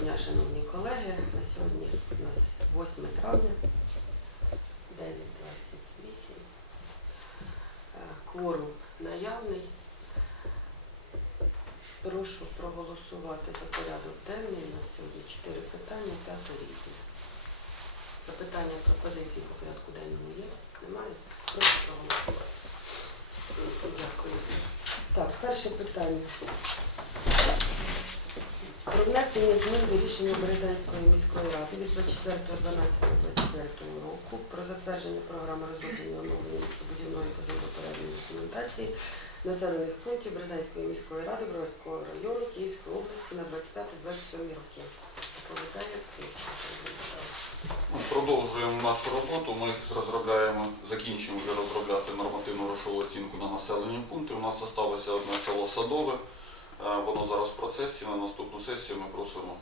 дня, шановні колеги. На сьогодні у нас 8 травня, 9.28. Е, Кворум наявний. Прошу проголосувати за порядок денний. На сьогодні 4 питання, 5 різні. Запитання, пропозиції по порядку денному є? Немає? Прошу проголосувати. Дякую. Так, перше питання. Про внесення змін до рішення Березанської міської ради від 24.12.24 року про затвердження програми розроблення оновлення містобудівної землепорядної документації населених пунктів Березанської міської ради Броварського району Київської області на 25-27 роки. Доповідає Ну, Продовжуємо нашу роботу. Ми розробляємо, закінчимо вже розробляти нормативну грошову оцінку на населені пункти. У нас залишилося одне село Садове. Воно зараз в процесі. На наступну сесію ми просимо,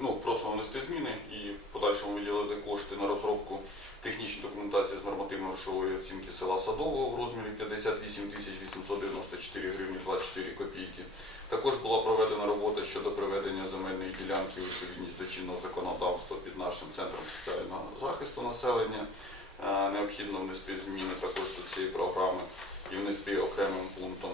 ну, просимо внести зміни і в подальшому виділити кошти на розробку технічної документації з нормативно-грошової оцінки села Садового в розмірі 58 894 гривні 24 копійки. Також була проведена робота щодо приведення земельної ділянки у відповідність до чинного законодавства під нашим центром соціального захисту населення. Необхідно внести зміни також до цієї програми і внести окремим пунктом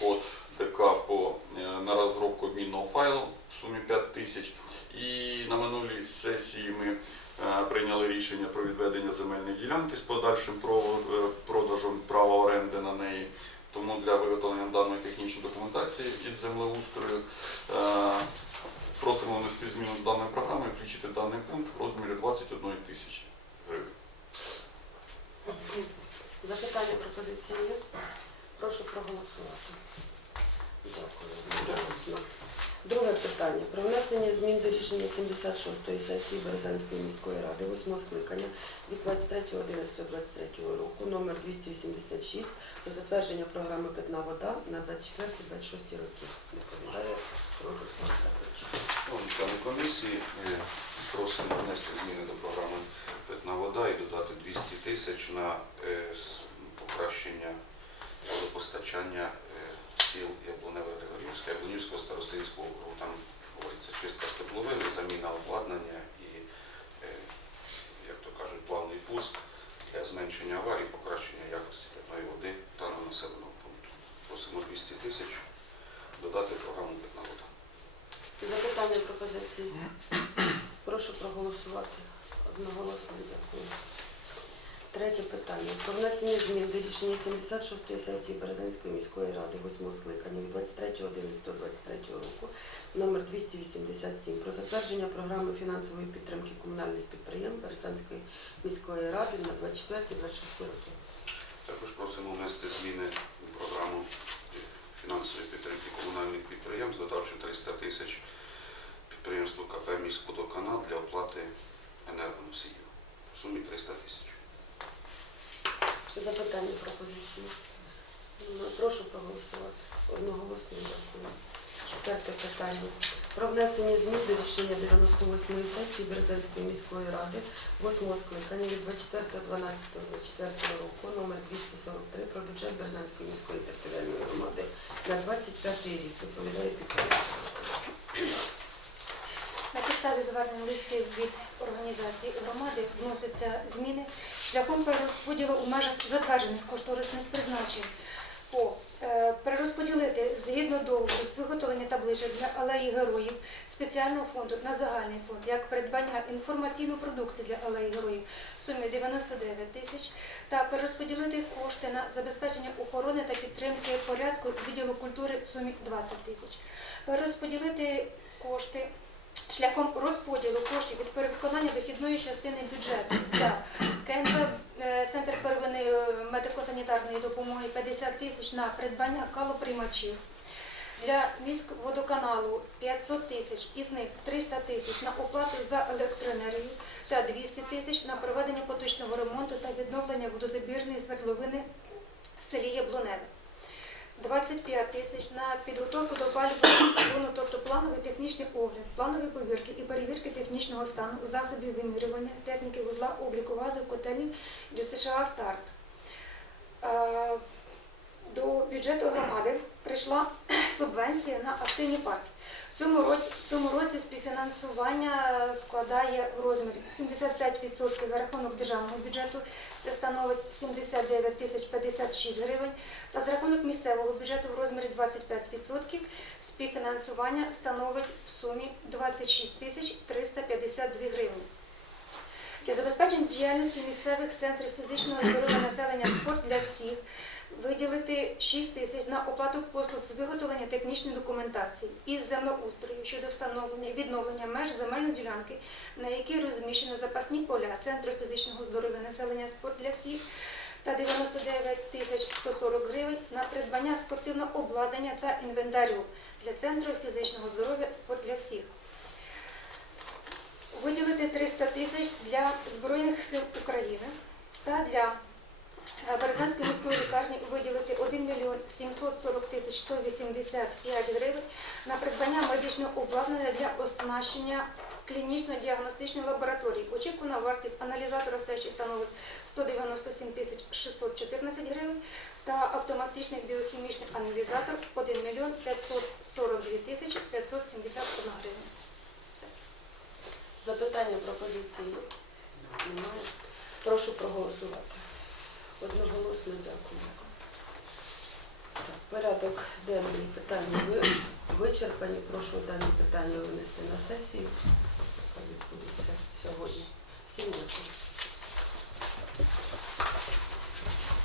код ДК по, е, на розробку обмінного файлу в сумі 5 тисяч. І на минулій сесії ми е, прийняли рішення про відведення земельної ділянки з подальшим е, продажем права оренди на неї. Тому для виготовлення даної технічної документації із землеустрою е, просимо внести зміну до даної програми і включити даний пункт в розмірі 21 тисячі гривень. Запитання, пропозиції? Прошу проголосувати. Друге питання. Про внесення змін до рішення 76-ї сесії Березанської міської ради 8 скликання від 23.11.23 року номер 286 про затвердження програми Питна вода на 24-26 роки. Доповідає члени комісії, просимо внести зміни до програми Питна вода і додати 200 тисяч на е, покращення водопостачання е, сіл Яблуневе Григорівське, Яблунівського старостинського округу. Там говориться чистка степловини, заміна обладнання і, е, як то кажуть, плавний пуск для зменшення аварій, покращення якості питної води даного населеного пункту. Просимо 200 тисяч додати програму Питна вода. Запитання, пропозиції. Прошу проголосувати. Одноголосно дякую. Третє питання. Про внесення змін до рішення 76-ї сесії Березанської міської ради 8 скликання від 23.11.23 року номер 287 про затвердження програми фінансової підтримки комунальних підприємств Березанської міської ради на 24-26 роки. Також просимо внести зміни у програму фінансової підтримки комунальних підприємств, додавши 300 тисяч підприємству КП «Міськводоканал» для оплати енергоносіїв в сумі 300 тисяч. Запитання, пропозиції. Прошу проголосувати. Одноголосно дякую. Четверте питання. Про внесення змін до рішення 98-ї сесії Березанської міської ради 8 скликання від 24.12.24 року номер 243 про бюджет Березанської міської територіальної громади на 25 рік. Доповідає підприємство. На підставі звернень листів від організацій громади вносяться зміни шляхом перерозподілу у межах затверджених кошторисних призначень. По е, перерозподілити згідно договору з виготовлення табличок для алеї героїв спеціального фонду на загальний фонд як придбання інформаційної продукції для алеї героїв в сумі 99 тисяч та перерозподілити кошти на забезпечення охорони та підтримки порядку відділу культури в сумі 20 тисяч. Перерозподілити кошти шляхом розподілу коштів від перевиконання дохідної частини бюджету для КНП е, Центр первинної е, медико-санітарної допомоги 50 тисяч на придбання калоприймачів. Для міськводоканалу 500 тисяч, із них 300 тисяч на оплату за електроенергію та 200 тисяч на проведення поточного ремонту та відновлення водозабірної свердловини в селі Яблуневе. 25 тисяч на підготовку до опалювального сезону, тобто плановий технічний огляд, планові повірки і перевірки технічного стану засобів вимірювання, техніки вузла, обліку газу, котелів до США «Старт». Е, До бюджету громади прийшла субвенція на активні парки Цьому році, в цьому році співфінансування складає в розмірі 75% за рахунок державного бюджету, це становить 79 тисяч 56 гривень, та за рахунок місцевого бюджету в розмірі 25% співфінансування становить в сумі 26 тисяч 352 гривень. Для забезпечення діяльності місцевих центрів фізичного здоров'я населення спорт для всіх виділити 6 тисяч на оплату послуг з виготовлення технічної документації із землеустрою щодо встановлення відновлення меж земельної ділянки, на якій розміщено запасні поля Центру фізичного здоров'я населення спорт для всіх та 99 тисяч 140 гривень на придбання спортивного обладнання та інвентарю для Центру фізичного здоров'я спорт для всіх. Виділити 300 тисяч для Збройних сил України та для Березанської міської лікарні виділити 1 мільйон 740 тисяч 185 гривень на придбання медичного обладнання для оснащення клінічно-діагностичної лабораторії. Очікувана вартість аналізатора сечі становить 197 тисяч 614 гривень та автоматичний біохімічний аналізатор 1 мільйон 542 тисячі 571 гривень. Запитання, пропозиції? Немає. Прошу проголосувати. Одноголосно дякую. Порядок денний питання ви- вичерпані. Прошу дані питання винести на сесію. яка відбудеться сьогодні. Всім дякую.